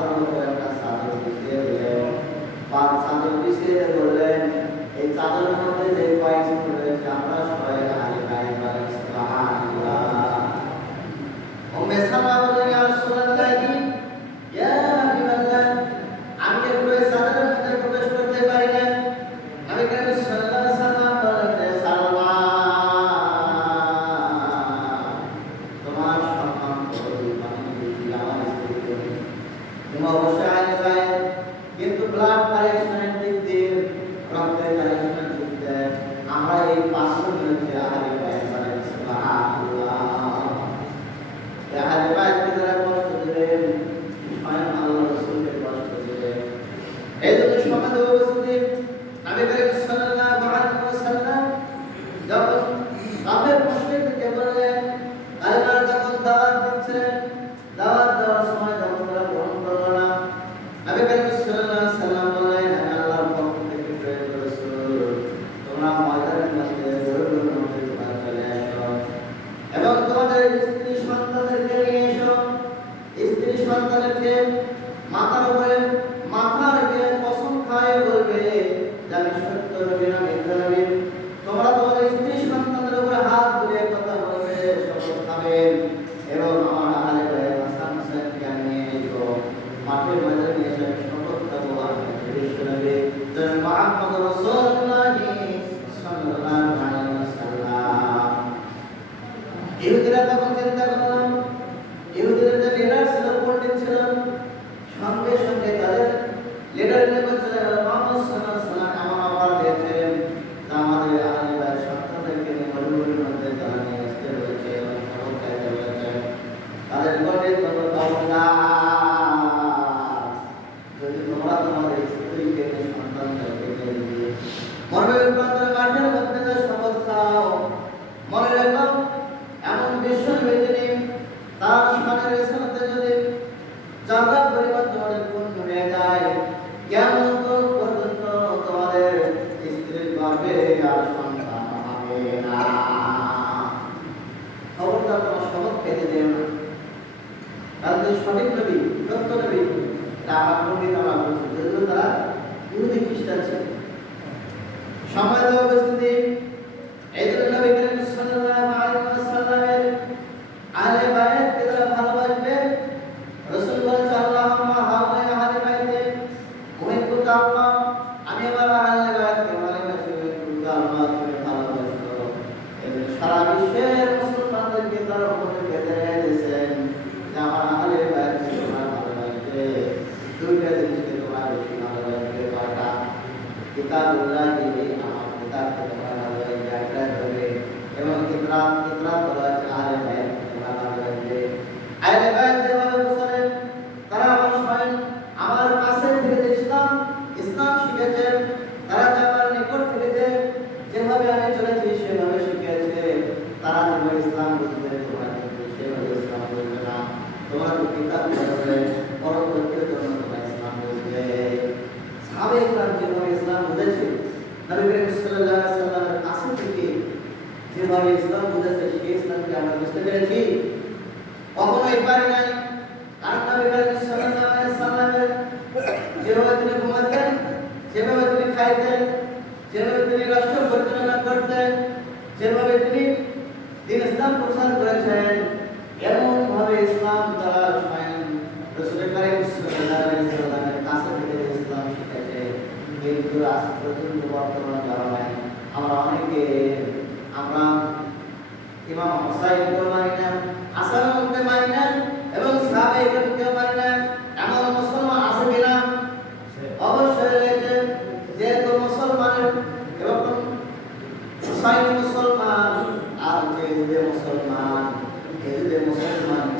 মাথার উপরে একটা চাদর বিছিয়ে দিলেন। চাদর বিছিয়ে দিয়ে বললেন, এই চাদরের মধ্যে যে কয়েকজন রয়েছে আমরা সবাই আহলে বাইত বলেন সুবহানাল্লাহ। উম্মে সালমা বললেন, ইয়া রাসূলুল্লাহ, ইয়া হাবিবাল্লাহ, আমি কি পুরো চাদরের মধ্যে প্রবেশ করতে পারি না? নবী করিম সাল্লাল্লাহু আলাইহি ওয়াসাল্লাম বললেন, সালমা, তোমার সম্মান করি অনেক বেশি আমার স্ত্রীকে। তুমি অবশ্যই আহলে বাইত, কিন্তু ব্লাড কালেকশনের দিক দিয়ে, রক্তের কালেকশনের দিক দিয়ে আমরা এই 500 মধ্যে আহলে বাইত বলেন সুবহানাল্লাহ। আহলে বাইতকে যারা কষ্ট দিলেন, স্বয়ং আল্লাহ রাসূলকে কষ্ট দিলেন। এই জন্য সমাজ উপস্থিতি নবী করিম সাল্লাল্লাহু আলাইহি ওয়াসাল্লাম যখন কাফের মুশরিকদেরকে বললেন, কালেমার যখন দাওয়াত দিচ্ছেন, দাওয়াত দেওয়ার সময় যখন তারা গ্রহণ করল না, নবী করিম সাল্লাল্লাহু আলাইহি ওয়াসাল্লাম বললেন, আমি আল্লাহর পক্ষ থেকে প্রেরিত রাসূল, তোমরা ময়দানের মধ্যে জরুরুল মধ্যে তোমরা চলে আসো এবং তোমাদের স্ত্রী সন্তানদেরকে নিয়ে এসো। স্ত্রী সন্তানদেরকে মাথার উপরে মাথা রেখে কসম খায় বলবে যে আমি সত্য নবী না মিথ্যা নবী। তোমরা তোমাদের স্ত্রী সন্তানদের উপরে হাত তুলে কথা বলবে, শপথ খাবেন এবং আমার আহলে বাইত হাসান হুসাইনকে আমি নিয়ে এসো, মাঠের ময়দানে নিয়ে এসে আমি শপথ খাবো আমি বিশ্ব নবী জনাব মুহাম্মদ রাসূলুল্লাহ সাল্লাল্লাহু আলাইহি ওয়াসাল্লাম। ইহুদিরা তখন চিন্তা করলাম, ইহুদিদের যে লিডার ছিল, পণ্ডিত ছিল, সঙ্গে সঙ্গে তাদের লিডারের নিকট চলে গেল। মুহাম্মদ সাল্লাল্লাহু আলাইহি ওয়াসাল্লাম এমন অফার দিয়েছেন যে আমাদের আহলে বাইত সন্তানদেরকে নিয়ে মরুভূমির মধ্যে তারা নিয়ে আসতে রয়েছে এবং শপথ খাইতে রয়েছে। তাদের পণ্ডিত বলল, খবরদার, যদি তোমরা তোমাদের স্ত্রীকে নিয়ে সন্তানদেরকে নিয়ে মরুভূমির মধ্যে মাঠের মধ্যে যে শপথ খাও, মনে রেখো এমন বিশ্ব নবী তার সম্মানের রেসালাতে যদি জায়গা পরিমাণ তোমাদের পূর্ণ হয়ে যায়, কেমন পর্যন্ত তোমাদের স্ত্রীর গর্ভে আর সন্তান হবে না। খবরদার তোমার শপথ খেতে দেও না। তাদের সঠিক নবী, সত্য নবী, এটা আমার পণ্ডিত আমার বলছে, যেহেতু তারা ইহুদি খ্রিস্টান ছিল। সময় দেওয়া উপস্থিতি, এই জন্য নবী করিম সাল্লাল্লাহু আলাইহি ওয়াসাল্লামের আহলে বাইতকে যারা ভালোবাসবে, রাসূল বলেন, আল্লাহুম্মা হাওলাই আহলে বাইতে উহিব্বুক আল্লাহ, আমি আমার আহলে বাইতকে ভালোবাসি, উহিব্বুক আল্লাহ, তুমি ভালোবাসো। এই সারা বিশ্বের মুসলমানদেরকে তারা উপদেশ দিয়ে দিয়েছেন যে আমার আহলে বাইতকে তোমরা ভালোবাসবে, দুইটা জিনিসকে তোমরা বেশি ভালোবাসবে। কয়টা? কিতাবুল্লাহ, আমার কিতাবকে তোমরা ভালোবাসবে, একটা ধরে, এবং ইকরাম হলো আহলে বাইত তোমরা ভালোবাসবে। আহলে বাইত যেভাবে বলেন, তারা আমার স্বয়ং আমার কাছে থেকে ইসলাম শিখেছেন, তারা যে আমার নিকট থেকে যেভাবে আমি চলেছি সেভাবে শিখেছে। তারা যেভাবে ইসলাম বুঝবে তোমরা কিন্তু সেভাবে ইসলাম বুঝবে না। তোমরা তো কিতাব পড়বে, পরবর্তীতে তোমরা ইসলাম বুঝবে। সাহাবায়ে কেরাম যেভাবে ইসলাম বুঝেছে, নবী করিম সাল্লাল্লাহু আলাইহি ওয়াসাল্লামের কাছে থেকে যেভাবে ইসলাম বুঝেছে, সেই ইসলামকে আমরা বুঝতে পেরেছি? কখনোই পারি নাই। কারণ নবী করিম সাল্লাল্লাহু আলাইহি ওয়াসাল্লামের যেভাবে তিনি ঘুমাতেন, যেভাবে তিনি খাইতেন, যেভাবে তিনি রাষ্ট্র পরিচালনা করতেন, যেভাবে তিনি দিন ইসলাম প্রচার করেছেন, এমন ভাবে ইসলাম তারা স্বয়ং রাসূল করিম সাল্লাল্লাহু আলাইহি ওয়াসাল্লামের কাছে থেকে ইসলাম শিখেছে। কিন্তু আজ পর্যন্ত বর্তমানে যারা নাই, আমরা অনেকে আমরা ইমাম হুসাইনকে মানি না, হাসানকে মানি না এবং সাহাবায়ে-কেরামকে মানি না। এমন মুসলমান আছে কিনা? অবশ্যই রয়েছে। যেহেতু মুসলমানের এরকম হুসাইন মুসলমান আর যে মুসলমান,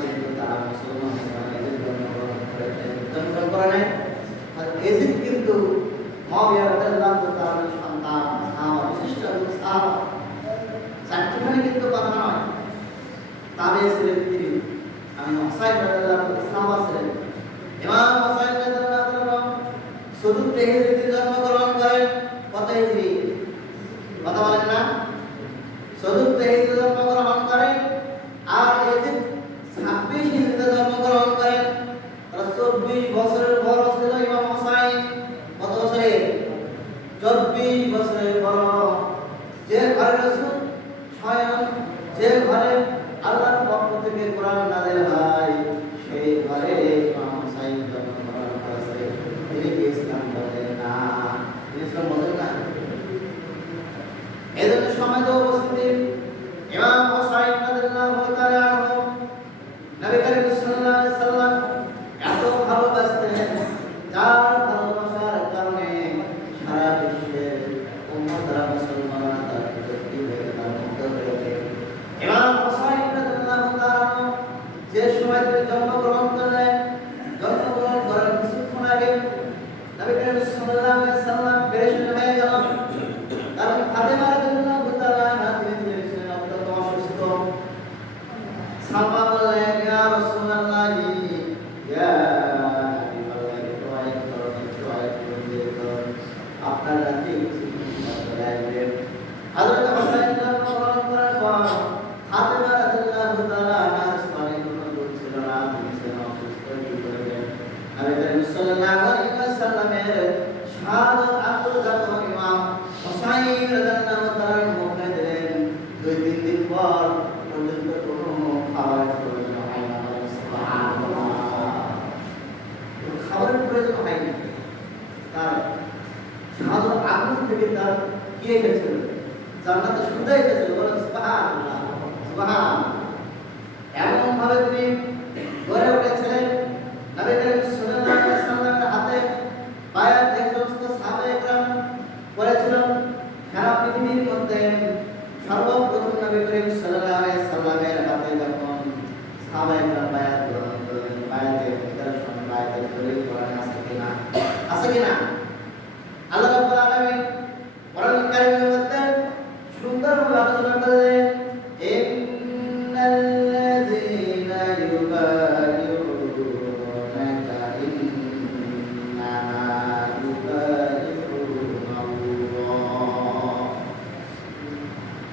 কিন্তু তারা মুসলমান জন্মগ্রহণ করেছে, জন্মগ্রহণ করে নাই। আর এজিদ কিন্তু মুআবিয়া রাদিয়াল্লাহু তাআলার সন্তান, সাহাবা, বিশিষ্ট সাহাবা। চারটিখানে কিন্তু কথা নয়, তাবে ছিলেন তিনি। আমি হুসাইন রাদিয়াল্লাহু সাহাবা ছিলেন। ইমাম হুসাইন রাদিয়াল্লাহু চতুর্থ হিজরিতে জন্মগ্রহণ করেন। কত হিজরি? কথা বলেন না? চতুর্থ হিজরিতে জন্মগ্রহণ করেন। আর এজিদ 26 হিজরিতে জন্মগ্রহণ করেন। 24 বছর বলে না। ইসলাম বলে না। এজন্য সমাজ উপস্থিতি ইমাম হুসাইন রাদিয়াল্লাহু তাআলা আনহু নবী করিম সাল্লাল্লাহু আলাইহি সাল্লাম এত ভালোবাসতেন, যার ভালোবাসার কারণে সারা বিশ্বের উম্মতরা মুসলমানরা তার প্রতি মুগ্ধ হয়ে গেছে। ইমাম হুসাইন রাদিয়াল্লাহু তাআলা যে সময় তিনি জন্মগ্রহণ করলেন, জন্মগ্রহণ করার কিছুক্ষণ আগে নবী করিম সাল্লাল্লাহু আলাইহি সাল্লাম পেরেশান হয়ে গেলেন। কারণ ফাতেমা রাদিয়াল্লাহু তাআলা তিনি ছিলেন অত্যন্ত অসুস্থ। সালমা বললেন, ইয়া রাসূলুল্লাহ, ইয়া আপনার রাতে হযরত হুসাইন জন্মগ্রহণ করার পর ফাতেমা রাদিয়াল্লাহু তাআলা আনহার স্তনে কোনো দুধ ছিল না, তিনি ছিলেন অসুস্থ। কি করবেন? নবী করিম সাল্লাল্লাহু আলাইহি ওয়াসাল্লামের শাহাদাত আকুল যখন ইমাম হুসাইন রাদিয়াল্লাহু তাআলার মুখে দিলেন, 2-3 দিন পর পর্যন্ত কোনো খাবারের প্রয়োজন হয় না। সুবহানাল্লাহ, খাবারের প্রয়োজন হয়নি। তার শাহাদাত আকুল থেকে তার কি এসেছিল? জান্নাতে সুবিধা এসেছিল। বলেন সুবহানাল্লাহ, সুবহানাল্লাহ। এমন ভাবে তিনি গড়ে উঠেছিলেন। নবী করিম সাল্লাল্লাহু আলাইহি ওয়াসাল্লামের হাতে বায়াত যে সমস্ত সাহাবায়ে কেরাম করেছিলেন, সারা পৃথিবীর মধ্যে সর্বপ্রথম নবী করিম সাল্লাল্লাহু আলাইহি ওয়াসাল্লামের হাতে যখন সাহাবায়ে কেরাম বায়াত গ্রহণ করলেন, বায়াতের নিদর্শন, বায়াতের দলিল কোরআনে আছে কিনা? আছে কিনা? আল্লাহ রাব্বুল আলামিন কোরআন কারীমের মধ্যে সুন্দরভাবে আলোচনা করলেন, ইন্নাল্লাযীনা ইউবায়িউনাকা ইন্নামা ইউবায়িউনাল্লাহ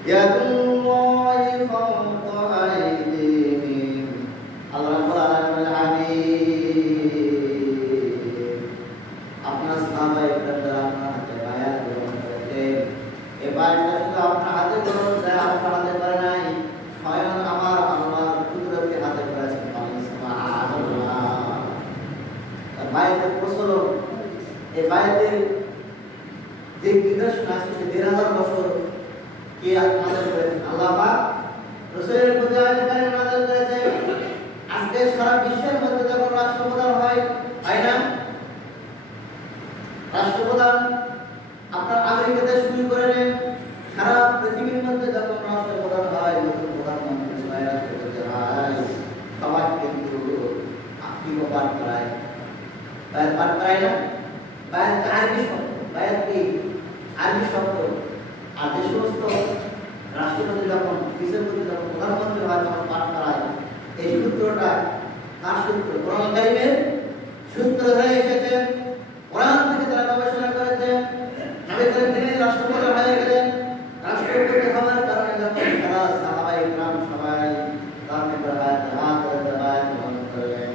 ইয়াদুল্লাহি ফাওকা আইদিহিম। আল্লাহ রাব্বুল আলামিন আপনার সাহাবায়ে কেরামরা আপনার হাতে বায়াত গ্রহণ করেছেন। এই বায়াতটা শুধু আপনার হাতে গ্রহণ করে আপনার হাতে করে নাই, স্বয়ং আমার আল্লাহর কুদরতে হাতে করেছেন। সুবহানাল্লাহ। বায়াতের প্রচলন, এই বায়াতের যে নিদর্শন আছে ১,৫০০ বছর কে নাযিল করেছেন? আল্লাহ পাক রাসূলের প্রতি আয়াত কারীম নাযিল করেছেন। আজকে সারা বিশ্বের মধ্যে যখন রাষ্ট্রপ্রধান হয় না, রাষ্ট্রপ্রধান আপনার আমেরিকাতে শুরু করে নেন, সারা পৃথিবীর মধ্যে যখন রাষ্ট্রপ্রধান হয়, নতুন প্রধানমন্ত্রী হয়, রাষ্ট্রপতি হয়, সবাই কিন্তু কি পাঠ করায়? বায়াত পাঠ করায় না? বায়াত আরবি শব্দ, বায়াত কি আরবি শব্দ। আর যে সমস্ত রাষ্ট্রপতি যখন, বিচারপতি যখন প্রধানমন্ত্রী হয়, তখন পাঠ করায়। এই সূত্রটা কার সূত্র? কোরআন কারীমের সূত্র ধরে এসেছে। কোরআন থেকে তারা গবেষণা করেছে। নবী করিম তিনি রাষ্ট্রপতি হয়ে গেলেন। রাষ্ট্রপতি হওয়ার কারণে যখন সারা সাহাবায়ে কেরাম সবাই তার বায়াত গ্রহণ করলেন,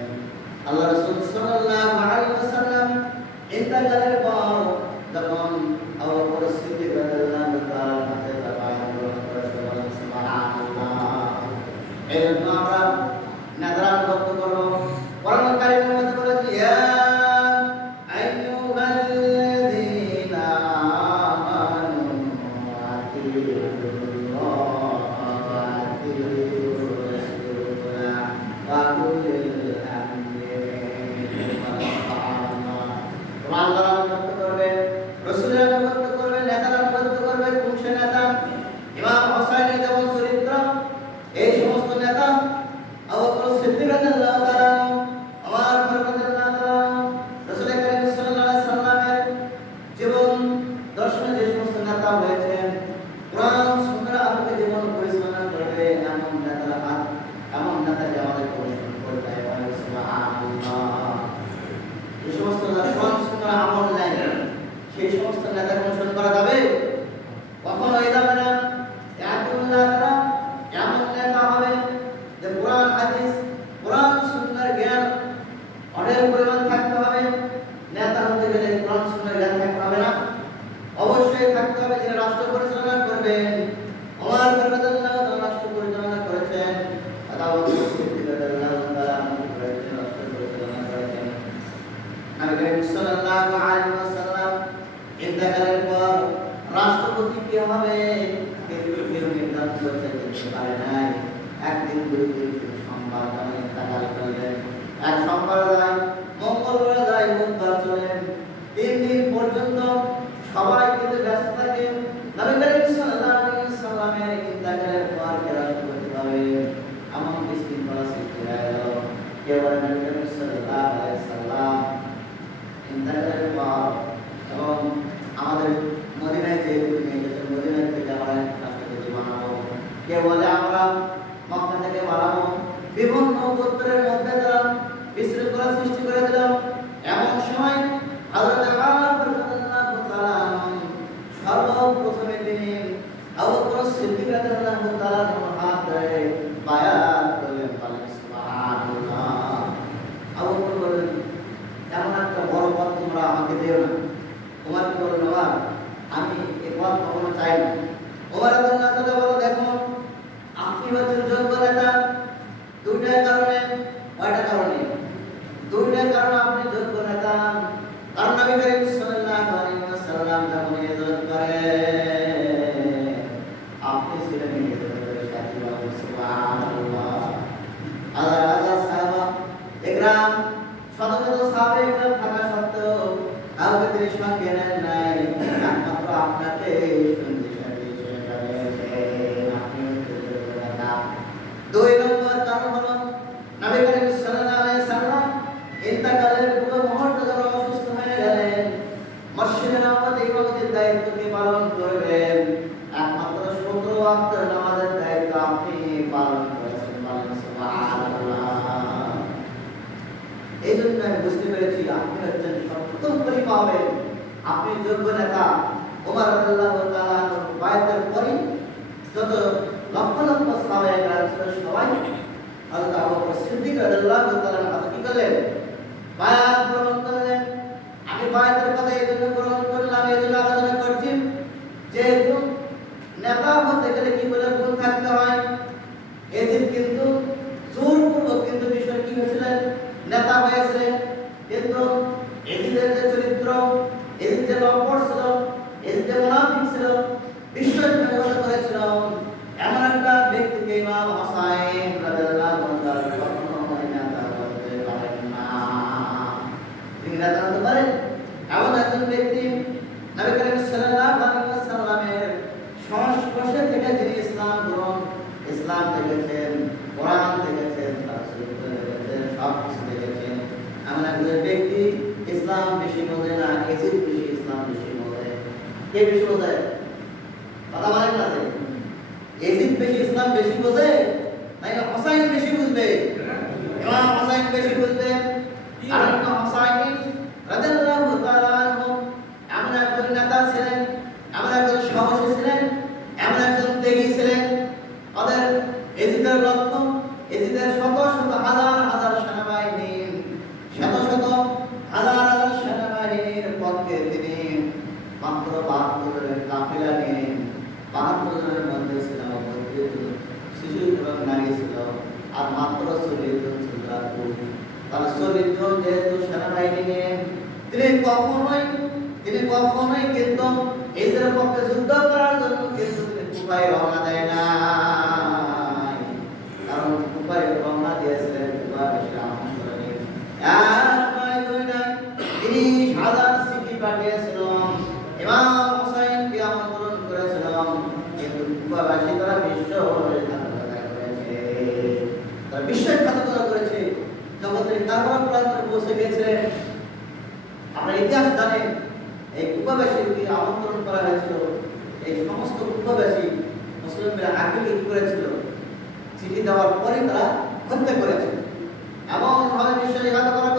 আল্লাহ রাসূল সাল্লাল্লাহু আলাইহি ওয়াসাল্লাম ইন্তেকালের পর যখন আবু বকর সিদ্দিক রাদিয়াল্লাহু তাআলা হাতে বায়াত গ্রহণ করেছেন। সুবহানাল্লাহ। এজন্য আমরা নাযরাত বক্ত করব। কোরআন কারীমের মধ্যে বলেছে, ইয়া আইয়ুহাল্লাযীনা আমানু আতিউল্লাহ ওয়া আতিউর রাসূলা ওয়া উলিল আমরি মিনকুম। আল্লাহর আনুগত্য করবে, রাসূলের আনুগত্য করবে, নেতার আনুগত্য করবে। কোন সে নেতা? ইমাম হুসাইনের যেমন চরিত্র, এই সমস্ত নেতা আবু বকর সিদ্দিক রাদিয়াল্লাহু তাআলা, ওমর ফারুক রাদিয়াল্লাহু তাআলা, রাসূল করিম সাল্লাল্লাহু আলাইহি সাল্লামের জীবন দর্শনে যে সমস্ত নেতা হয়েছেন, কোরআন সুন্নাহর আলোকে জীবন পরিচালনা করবে, এমন নেতাকে আমাদের অনুসরণ করতে হবে। সুবহানাল্লাহ। যে সমস্ত কোরআন সুন্নাহর আমল নাই, সেই সমস্ত নেতাকে অনুসরণ করা যাবে? কখনোই যাবে না। এমন নেতা হবে যে কোরআন হাদিস, কোরআন সুন্নাহর জ্ঞান অনেক পরিমাণ থাকতে হবে। নেতা হতে গেলে কোরআন সুন্নাহর জ্ঞান থাকতে হবে না? অবশ্যই থাকতে হবে। যিনি রাষ্ট্র পরিচালনা করবেন, ওমর ফারুক রাদিয়াল্লাহু তাআলা রাষ্ট্র পরিচালনা করেছেন, আবু বকর সিদ্দিক রাদিয়াল্লাহু তাআলা রাষ্ট্র পরিচালনা করেছেন। নবী করিম সাল্লাল্লাহু আলাইহি ওয়াসাল্লাম ইন্তেকালের পর রাষ্ট্রপতি কে হবে কেউ নির্ধারণ করতে পারে নাই। একদিন দুই দিন সোমবার ইন্তেকাল করলেন, এক সোমবার যায়, মঙ্গলবার যায়, বুধবার চলেন, 3 দিন পর্যন্ত সবাই কিন্তু ব্যস্ত থাকে। নবী করিম সাল্লাল্লাহু আলাইহি ওয়াসাল্লামের ইন্তেকালের পর কে রাষ্ট্রপতি হবে এমন বিশৃঙ্খলা সৃষ্টি হয়ে গেল। কেউ নবী করিম সাল্লাল্লাহু আলাইহি ওয়াসাল্লাম ইন্তেকালের পর এবং আমাদের মদিনায় যে মদিনা থেকে আমরা রাষ্ট্রপতি বানাবো, কেউ বলে আমরা মক্কা থেকে বানাবো। বিভিন্ন গোত্রের মধ্যে তারা বিশৃঙ্খলা সৃষ্টি করে দিল। এমন সময় হযরত ওমর রাদিয়াল্লাহু তাআলা সর্বপ্রথমে তিনি আবু বকর সিদ্দিক রাদিয়াল্লাহু তাআলা হাত ধরে বায়াত করলেন, সুবহানাল্লাহ। আবু বকর বললেন, এমন একটা বড় পদ তোমরা আমাকে দিও না। ওমর বললেন, বাবা আমি এই পদ কখনো চাই না। ওমর রাদিয়াল্লাহু তাআলা বললেন, দেখো আপনি হচ্ছেন যোগ্য নেতা দুইটা কারণে। কয়টা কারণে? দুইটা কারণে আপনি যোগ্য নেতা। কারণ নবী করিম সাল্লাল্লাহু আলাইহি ওয়াসাল্লাম যেমন ইজ্জত করে আপনি ছিলেন ইজ্জত করে সাথী। সুবহানাল্লাহ। হাজার হাজার সাহাবা একরাম, শত শত সাহাবা একরাম থাকা সত্ত্বেও কাউকে তিনি সঙ্গে নেন নাই, একমাত্র আপনাকে সঙ্গে সাথে আপনি যোগ্য নেতা। 2 নম্বর কারণ হলো নবী করিম সাল্লাল্লাহু আলাইহি ওয়াসাল্লাম ইন্তেকালের পূর্ব মুহূর্তে যখন অসুস্থ হয়ে গেলেন, মসজিদে নববীতে ইমামতির দায়িত্বকে পালন করবেন। একমাত্র 17 ওয়াক্ত নামাজের দায়িত্ব আপনি পালন করেছেন। সুবহানাল্লাহ। এই জন্য আমি বুঝতে পেরেছি আপনি হচ্ছেন সর্বোত্তম খলিফা হবেন, আপনি যোগ্য নেতা। ওমর রাদিয়াল্লাহু তাআলা বায়াতের পরই যত লক্ষ লক্ষ সাহাবা ছিল সবাই হযরত আবু বকর সিদ্দিক রাদিয়াল্লাহু তাআলা হাতে কি করলেন? বায়াত গ্রহণ করলেন। আমি বায়াতের কথা এই জন্য গ্রহণ করলাম, এই জন্য আলোচনা করছি যে নেতা হতে গেলে কি বলে গুণ থাকতে হয়। এদিন কিন্তু জোরপূর্বক কিন্তু বিষয় কি হয়েছিলেন, নেতা হয়েছিলেন, কিন্তু এদিনের যে চরিত্র, এদিন যে লম্পট ছিল, এদিন যে মুনাফিক ছিল, বিশ্বাসঘাতকতা করেছিল, এমন একটা ব্যক্তিকে ইমাম হোসাইন রাদিয়াল্লাহু তাআলা কখনো নেতা হতে পারেন না। তিনি নেতা হতে পারেন এমন একজন ব্যক্তি নবী করিম সাল্লাল্লাহু আলাইহি ওয়াসাল্লামের সংস্পর্শে থেকে যিনি ইসলাম দেখেছেন, কোরআন দেখেছেন, তাফসীর দেখেছেন, সব কিছু দেখেছেন। এমন একজন ব্যক্তি ইসলাম বেশি বোঝে না, এজিদ বেশি ইসলাম বেশি বোঝে। কে বেশি বোঝে? কথা বলেন না। এজিদ বেশি ইসলাম বেশি বোঝে নাকি হোসাইন বেশি বুঝবে? ইমাম হোসাইন বেশি বুঝবে। কারণ হোসাইন রাদিয়াল্লাহু তাআলা আনহু এমন একজন নেতা ছিলেন, এমন একজন সাহসী ছিলেন, এমন একজন ত্যাগী ছিলেন। ওদের এজিদের লক্ষ্য, এজিদের শত শত হাজার হাজার সেনাবাহিনী, শত শত হাজার হাজার সেনাবাহিনীর পক্ষে তিনি মাত্র 72 জনের কাফেলা নিয়ে, 72 জনের মধ্যে ছিল 32 জন শিশু এবং নারী ছিল, আর মাত্র 40 জন ছিল পুরুষ। তাহলে 40 জন যেহেতু সেনাবাহিনী নিয়ে তিনি কখনোই কিন্তু এদের পক্ষে যুদ্ধ করার জন্য কিন্তু তিনি কুফায় রওনা দেয় না। কারণ কুফায় রওনা দিয়েছিলেন কুফাবাসীর আমন্ত্রণে। তিনি 30,000 সিটি পাঠিয়েছিলেন, ইমাম হোসাইনকে আমন্ত্রণ করেছিলেন, কিন্তু কুফাবাসী তারা বিশ্বাসঘাতকতা করেছে। যখন তিনি কারবালা প্রান্তে পৌঁছে গেছিলেন, আপনারা ইতিহাস জানেন, এই কুফাবাসীকে আমন্ত্রণ করা হয়েছিল। এই সমস্ত কুফাবাসী মুসলিমরা আগে কি করেছিল? চিঠি দেওয়ার পরে তারা হত্যা করেছিল। এমন ভাবে বিশ্বাসঘাতকতা